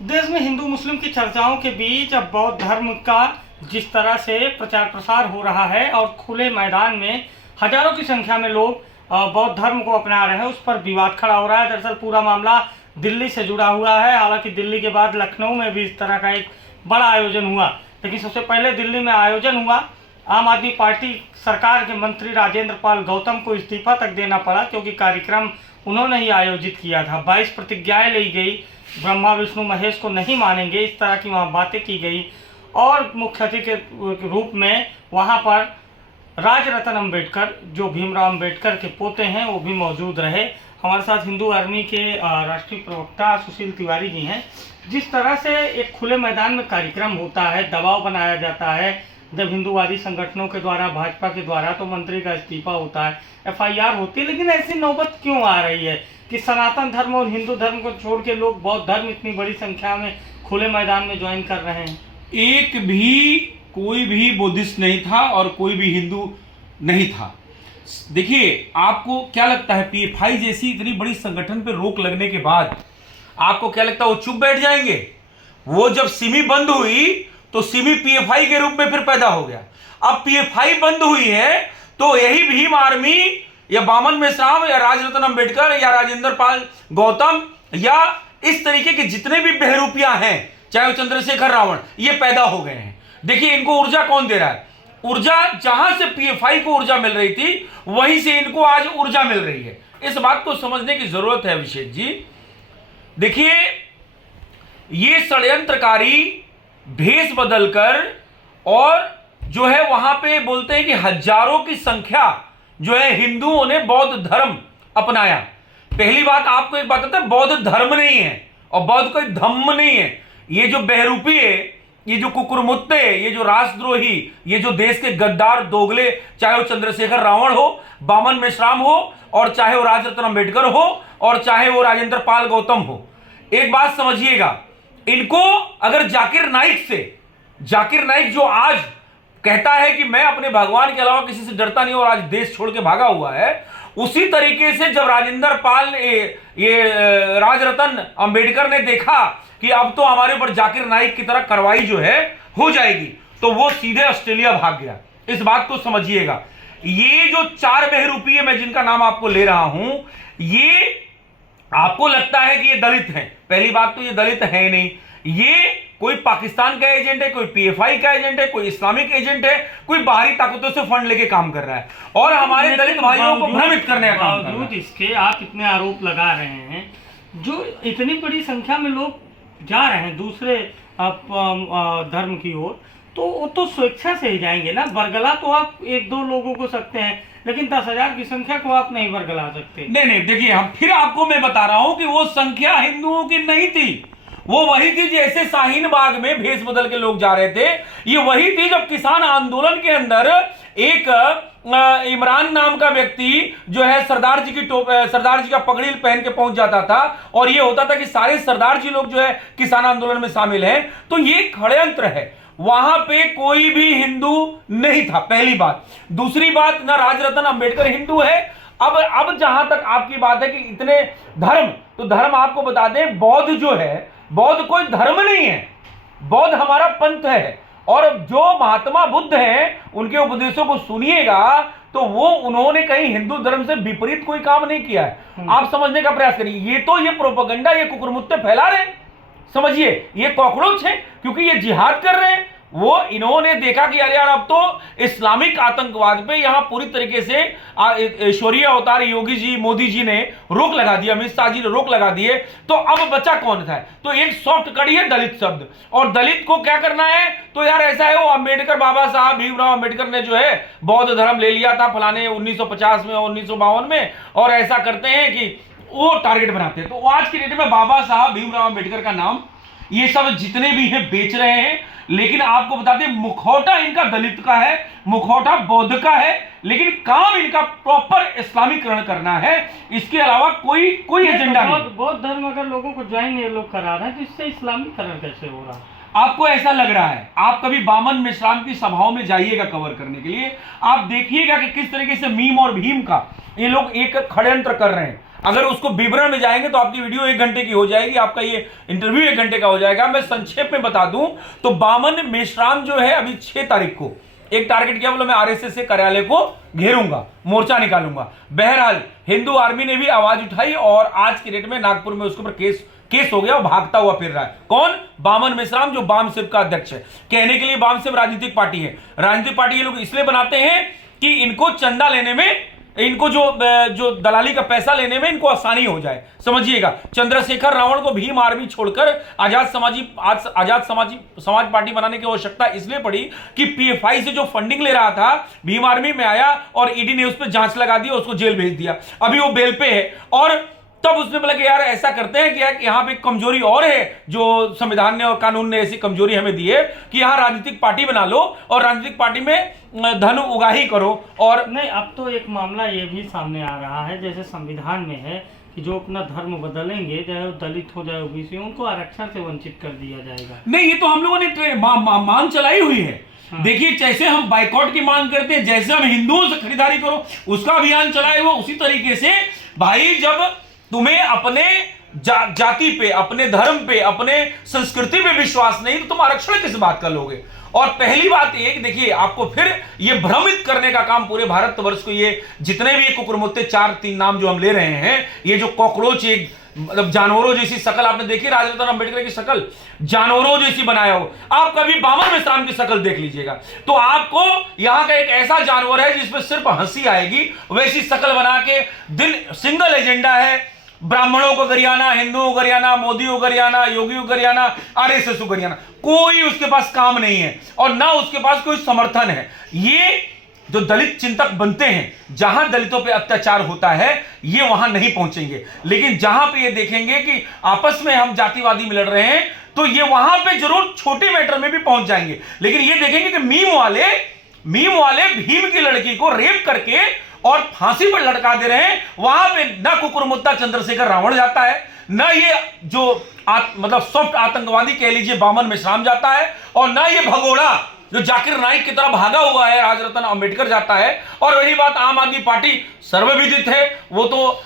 देश में हिंदू मुस्लिम की चर्चाओं के बीच अब बौद्ध धर्म का जिस तरह से प्रचार प्रसार हो रहा है और खुले मैदान में हजारों की संख्या में लोग बौद्ध धर्म को अपना रहे हैं, उस पर विवाद खड़ा हो रहा है। दरअसल पूरा मामला दिल्ली से जुड़ा हुआ है। हालांकि दिल्ली के बाद लखनऊ में भी इस तरह का एक बड़ा आयोजन हुआ, लेकिन सबसे पहले दिल्ली में आयोजन हुआ। आम आदमी पार्टी सरकार के मंत्री राजेंद्र पाल गौतम को इस्तीफा तक देना पड़ा, क्योंकि कार्यक्रम उन्होंने ही आयोजित किया था। 22 प्रतिज्ञाएं ली गई, ब्रह्मा विष्णु महेश को नहीं मानेंगे, इस तरह की वहाँ बातें की गई। और मुख्य अतिथि के रूप में वहाँ पर राजरत्न अम्बेडकर, जो भीमराव अम्बेडकर के पोते हैं, वो भी मौजूद रहे। हमारे साथ हिंदू आर्मी के राष्ट्रीय प्रवक्ता सुशील तिवारी जी हैं। जिस तरह से एक खुले मैदान में कार्यक्रम होता है, दबाव बनाया जाता है, जब हिंदूवादी संगठनों के द्वारा, भाजपा के द्वारा, तो मंत्री का इस्तीफा होता है, FIR होती है, लेकिन ऐसी नौबत क्यों आ रही है कि सनातन धर्म और हिंदू धर्म को छोड़ के लोग बौद्ध धर्म इतनी बड़ी संख्या में खुले मैदान में ज्वाइन कर रहे हैं? एक भी कोई भी बुद्धिस्ट नहीं था और कोई भी हिंदू नहीं था। देखिए, आपको क्या लगता है PFI जैसी इतनी बड़ी संगठन पे रोक लगने के बाद आपको क्या लगता है वो चुप बैठ जाएंगे? वो जब सिमी बंद हुई तो सिमी PFI के रूप में फिर पैदा हो गया। अब PFI बंद हुई है तो यही भीम आर्मी या बामन मेश्राम या राजरत्न अम्बेडकर या राजेंद्र पाल गौतम या इस तरीके के जितने भी बहरूपियां हैं, चाहे वो चंद्रशेखर रावण, ये पैदा हो गए हैं। देखिए, इनको ऊर्जा कौन दे रहा है? ऊर्जा जहां से PFI को ऊर्जा मिल रही थी, वहीं से इनको आज ऊर्जा मिल रही है। इस बात को समझने की जरूरत है अभिषेक जी। देखिए, ये षड्यंत्रकारी भेष बदलकर और जो है वहां पे बोलते हैं कि हजारों की संख्या जो है हिंदुओं ने बौद्ध धर्म अपनाया। पहली बात आपको एक बात आता है, बौद्ध धर्म नहीं है और बौद्ध कोई धम्म नहीं है। ये जो बहरूपी है, ये जो कुकुरमुत्ते, ये जो राष्ट्रद्रोही, ये जो देश के गद्दार दोगले, चाहे वो चंद्रशेखर रावण हो, बामन मेश्राम हो, और चाहे वो राजरत्न अम्बेडकर हो, और चाहे वो राजेंद्र पाल गौतम हो, एक बात समझिएगा, इनको अगर जाकिर नाइक जो आज कहता है कि मैं अपने भगवान के अलावा किसी से डरता नहीं और आज देश छोड़ के भागा हुआ है, उसी तरीके से जब राजेंद्र पाल ये राजरत्न अम्बेडकर ने देखा कि अब तो हमारे ऊपर जाकिर नाइक की तरह कार्रवाई जो है हो जाएगी, तो वो सीधे ऑस्ट्रेलिया भाग गया। इस बात को समझिएगा। ये जो 4 बहरूपी है, मैं जिनका नाम आपको ले रहा हूं, ये आपको लगता है कि ये दलित हैं। पहली बात तो ये दलित है नहीं, ये कोई पाकिस्तान का एजेंट है, कोई PFI का एजेंट है, कोई इस्लामिक एजेंट है, कोई बाहरी ताकतों से फंड लेके काम कर रहा है और हमारे दलित भाइयों को भ्रमित करने का काम कर रहा है। इसके आप इतने आरोप लगा रहे हैं, जो इतनी बड़ी संख्या में लोग जा रहे हैं दूसरे धर्म की ओर, तो वो तो स्वेच्छा से ही जाएंगे ना। बरगला तो आप 1-2 लोगों को सकते हैं, लेकिन 10,000 की संख्या को आप नहीं बरगला सकते। नहीं, देखिए, हम फिर आपको मैं बता रहा हूं कि वो संख्या हिंदुओं की नहीं थी, वो वही थी जैसे शाहीन बाग में भेष बदल के लोग जा रहे थे। ये वही थी जब किसान आंदोलन के अंदर एक इमरान नाम का व्यक्ति जो है सरदार जी का पगड़ी पहन के पहुंच जाता था और ये होता था कि सारे सरदार जी लोग जो है किसान आंदोलन में शामिल हैं। तो ये षड्यंत्र है, वहां पे कोई भी हिंदू नहीं था, पहली बात। दूसरी बात, ना राजरत्न अम्बेडकर हिंदू है। अब जहां तक आपकी बात है कि इतने धर्म, तो धर्म आपको बता दें, बौद्ध जो है, बौद्ध कोई धर्म नहीं है, बौद्ध हमारा पंथ है। और जो महात्मा बुद्ध हैं, उनके उपदेशों को सुनिएगा तो वो उन्होंने कहीं हिंदू धर्म से विपरीत कोई काम नहीं किया है। आप समझने का प्रयास करिए। ये तो ये प्रोपेगेंडा, ये कुकुरमुत्ते फैला रहे हैं, समझिए, ये कॉकरोच है, क्योंकि ये जिहाद कर रहे हैं। वो इन्होंने देखा कि अरे यार, अब तो इस्लामिक आतंकवाद पे यहां पूरी तरीके से ईश्वरीय अवतार योगी जी, मोदी जी ने रोक लगा दिया, अमित शाह जी ने रोक लगा दिए। तो अब बचा कौन था? तो एक सॉफ्ट कड़ी है दलित शब्द, और दलित को क्या करना है? तो यार ऐसा है, वो अम्बेडकर, बाबा साहब भीमराव अम्बेडकर ने जो है बौद्ध धर्म ले लिया था फलाने 1950 में और 1952 में, और ऐसा करते हैं कि वो टारगेट बनाते हैं। तो आज की डेट में बाबा साहब भीमराव अम्बेडकर का नाम ये सब जितने भी हैं बेच रहे हैं। लेकिन आपको बता दें, मुखौटा इनका दलित का है, मुखौटा बौद्ध का है, लेकिन काम इनका प्रॉपर इस्लामीकरण करना है। इसके अलावा कोई एजेंडा नहीं। बौद्ध धर्म अगर लोगों को ज्वाइन ये लोग करा रहे हैं, तो इससे इस्लामीकरण कैसे हो रहा है? आपको ऐसा लग रहा है? आप कभी बामन मेश्राम की सभाओं में जाइएगा कवर करने के लिए, आप देखिएगा कि किस तरीके से मीम और भीम का ये लोग एक षड्यंत्र कर रहे हैं। अगर उसको विवरण में जाएंगे तो आपकी वीडियो 1 घंटे की हो जाएगी, आपका ये इंटरव्यू 1 घंटे का हो जाएगा। मैं संक्षेप में बता दूं तो बामन मेश्राम जो है अभी 6 तारीख को एक टारगेट किया, बोला मैं आरएसएस से कार्यालय को घेरूंगा, मोर्चा निकालूंगा। बहरहाल हिंदू आर्मी ने भी आवाज उठाई और आज की डेट में नागपुर में उसके ऊपर केस हो गया और भागता हुआ फिर रहा है। कौन? बामन मेश्राम, जो बाम सेव का अध्यक्ष है। कहने के लिए बाम सेव राजनीतिक पार्टी है। राजनीतिक पार्टी ये लोग इसलिए बनाते हैं कि इनको चंदा लेने में, इनको जो दलाली का पैसा लेने में इनको आसानी हो जाए। समझिएगा, चंद्रशेखर रावण को भीम आर्मी छोड़कर आजाद समाज पार्टी बनाने की आवश्यकता इसलिए पड़ी कि पीएफआई से जो फंडिंग ले रहा था भीम आर्मी में आया और ईडी ने उस पर जांच लगा दी और उसको जेल भेज दिया। अभी वो बेल पे है और तब उसने बोला कि यार ऐसा करते हैं कि यहां पे कमजोरी और है, जो संविधान ने और कानून ने ऐसी कमजोरी हमें दी है कि यहां राजनीतिक पार्टी बना लो और राजनीतिक पार्टी में धन उगाही करो। और नहीं, अब तो एक मामला ये भी सामने आ रहा है, जैसे संविधान में है कि जो अपना धर्म बदलेंगे, चाहे वो दलित हो चाहे ओबीसी, उनको आरक्षण से वंचित कर दिया जाएगा। नहीं, ये तो हम लोगों ने मांग चलाई हुई है। हाँ। देखिए, जैसे हम बाइकआउट की मांग करते हैं, जैसे हम हिंदुओं से खरीदारी करो उसका अभियान चलाए हुआ, उसी तरीके से भाई जब तुम्हें अपने जाति पे, अपने धर्म पे, अपने संस्कृति पे विश्वास नहीं तो तुम आरक्षण किस बात का लोगे। और पहली बात ये कि देखिए, आपको फिर ये भ्रमित करने का काम पूरे भारतवर्ष को, ये जितने भी कुकुरमुत्ते 4-3 नाम जो हम ले रहे हैं, ये जो कॉकरोच, एक मतलब जानवरों जैसी शकल आपने देखी, राजरत्न अंबेडकर की शकल जानवरों जैसी बनाया हो, आप कभी बामन मेश्राम की शकल देख लीजिएगा तो आपको यहां का एक ऐसा जानवर है जिसमें सिर्फ हंसी आएगी, वैसी शकल बना के सिंगल एजेंडा है, ब्राह्मणों को गरियाना, हिंदुओं को गरियाना, मोदी को गरियाना, योगी को गरियाना, आरएसएस को गरियाना। कोई उसके पास काम नहीं है और ना उसके पास कोई समर्थन है। ये जो दलित चिंतक बनते हैं, जहां दलितों पे अत्याचार होता है ये वहां नहीं पहुंचेंगे, लेकिन जहां पे ये देखेंगे कि आपस में हम जातिवादी में लड़ रहे हैं तो ये वहां पे जरूर छोटे मैटर में भी पहुंच जाएंगे। लेकिन ये देखेंगे कि मीम वाले भीम की लड़की को रेप करके और फांसी पर लटका दे रहे हैं, वहां पे ना कुकुरमुत्ता चंद्रशेखर रावण जाता है, ना ये जो मतलब सॉफ्ट आतंकवादी कह लीजिए बामन मेश्राम जाता है, और ना ये भगोड़ा जो जाकिर नाइक की तरह भागा हुआ है राजरत्न अंबेडकर जाता है। और वही बात आम आदमी पार्टी सर्वविदित है, वो तो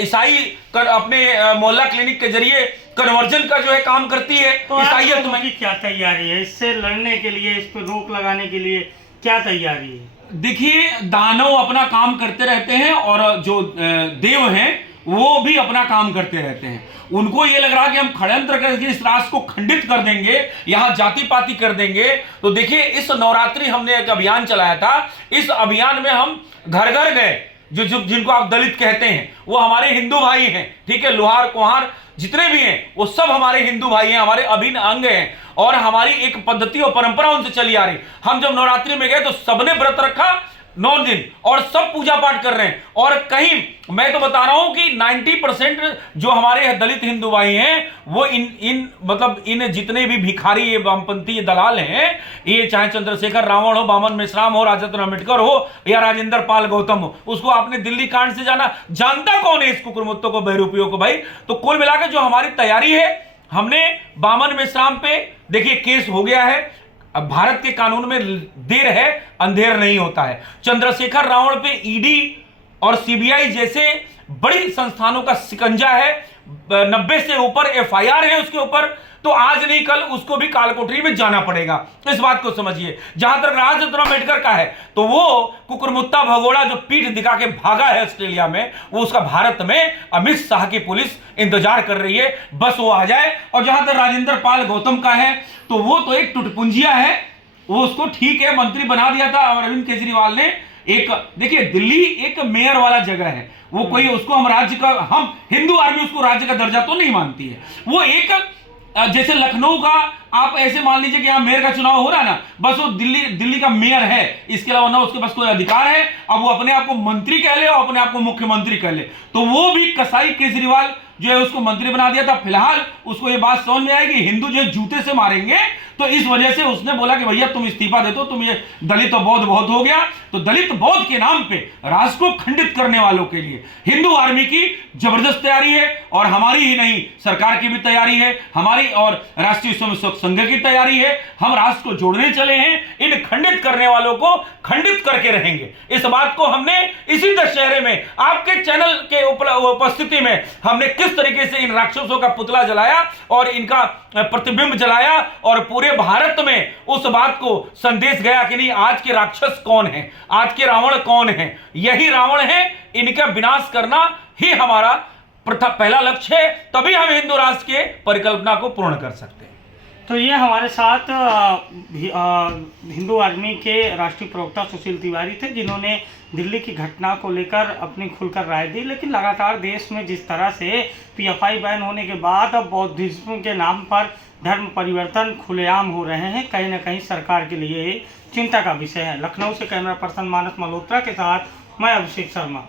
ईसाई अपने मोहल्ला क्लिनिक के जरिए कन्वर्जन का जो है काम करती है। तो ईसाइयत में क्या तैयारी है इससे लड़ने के लिए, इस पर रोक लगाने के लिए क्या तैयारी है? देखिए, दानव अपना काम करते रहते हैं और जो देव हैं वो भी अपना काम करते रहते हैं। उनको ये लग रहा कि हम षड्यंत्र करके इस राष्ट्र को खंडित कर देंगे, यहां जाति पाति कर देंगे। तो देखिए, इस नवरात्रि हमने एक अभियान चलाया था। इस अभियान में हम घर घर गए, जो जिनको आप दलित कहते हैं वो हमारे हिंदू भाई हैं, ठीक है, लोहार कुम्हार जितने भी हैं वो सब हमारे हिंदू भाई हैं, हमारे अभिन्न अंग हैं और हमारी एक पद्धति और परंपरा उनसे चली आ रही। हम जब नवरात्रि में गए तो सबने व्रत रखा 9 दिन और सब पूजा पाठ कर रहे हैं। और कहीं मैं तो बता रहा हूं कि 90% जो हमारे दलित हिंदू भाई हैं वो इन जितने भी भिखारी ये वामपंथी दलाल हैं, ये चाहे चंद्रशेखर रावण हो, बामन मेश्राम हो, राजरत्न अंबेडकर हो या राजेंद्र पाल गौतम हो, उसको आपने दिल्ली कांड से जानता कौन है इस कुकुरमुत्तों को, बहरूपियों को भाई। तो कुल मिलाकर जो हमारी तैयारी है, हमने बामन मेश्राम पे देखिए केस हो गया है। अब भारत के कानून में देर है अंधेर नहीं होता है। चंद्रशेखर रावण पे ईडी और सीबीआई जैसे बड़ी संस्थानों का शिकंजा है, 90 से ऊपर एफआईआर है उसके ऊपर, तो आज नहीं कल उसको भी कालकोठरी में जाना पड़ेगा। इस बात को समझिए। जहां तक राजरत्न अंबेडकर का है तो वो कुकुरमुत्ता भगोड़ा जो पीठ दिखा के भागा है ऑस्ट्रेलिया में, वो उसका भारत में अमित शाह की पुलिस इंतजार कर रही है, बस वो आ जाए। और जहां तक राजेंद्र पाल गौतम का है तो वो तो एक टुटपुंजिया है, वो उसको ठीक है मंत्री बना दिया था और अरविंद केजरीवाल ने। एक देखिए, दिल्ली एक मेयर वाला जगह है, वो कोई उसको हम हिंदू आर्मी उसको राज्य का दर्जा तो नहीं मानती है। वो एक जैसे लखनऊ का आप ऐसे मान लीजिए कि यहाँ मेयर का चुनाव हो रहा है ना, बस वो दिल्ली का मेयर है, इसके अलावा ना उसके पास कोई अधिकार है। अब वो अपने आप को मंत्री कह ले और अपने आप को मुख्यमंत्री कह ले, तो वो भी कसाई केजरीवाल जो है उसको मंत्री बना दिया था। फिलहाल उसको ये बात समझ में आई कि हिंदू जो जूते से मारेंगे, तो इस वजह से उसने बोला कि भैया तुम इस्तीफा दे दो, तुम ये दलित और बौद्ध बहुत हो गया। तो दलित बौद्ध के नाम पे राष्ट्र को खंडित करने वालों के लिए हिंदू आर्मी की जबरदस्त तैयारी है, और हमारी ही नहीं सरकार की भी तैयारी है, हमारी और राष्ट्रीय स्वयंसेवक संघ की तैयारी है। हम राष्ट्र को जोड़ने चले हैं, इन खंडित करने वालों को खंडित करके रहेंगे। इस बात को हमने इसी दशहरे में आपके चैनल के उपस्थिति में हमने किस तरीके से इन राक्षसों का पुतला जलाया और इनका प्रतिबिंब जलाया, और पूरे भारत में उस बात को संदेश गया कि नहीं, आज के राक्षस कौन है, आज के रावण कौन है, यही रावण है। इनका विनाश करना ही हमारा पहला लक्ष्य है, तभी हम हिंदू राष्ट्र के परिकल्पना को पूर्ण कर सकते हैं। तो ये हमारे साथ हिंदू आर्मी के राष्ट्रीय प्रवक्ता सुशील तिवारी थे, जिन्होंने दिल्ली की घटना को लेकर अपनी खुलकर राय दी। लेकिन लगातार देश में जिस तरह से पीएफआई बैन होने के बाद अब बौद्धिज्म के नाम पर धर्म परिवर्तन खुलेआम हो रहे हैं, कहीं ना कहीं सरकार के लिए चिंता का विषय है। लखनऊ से कैमरा पर्सन मानस मल्होत्रा के साथ मैं अभिषेक शर्मा।